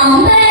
昂飞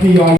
PI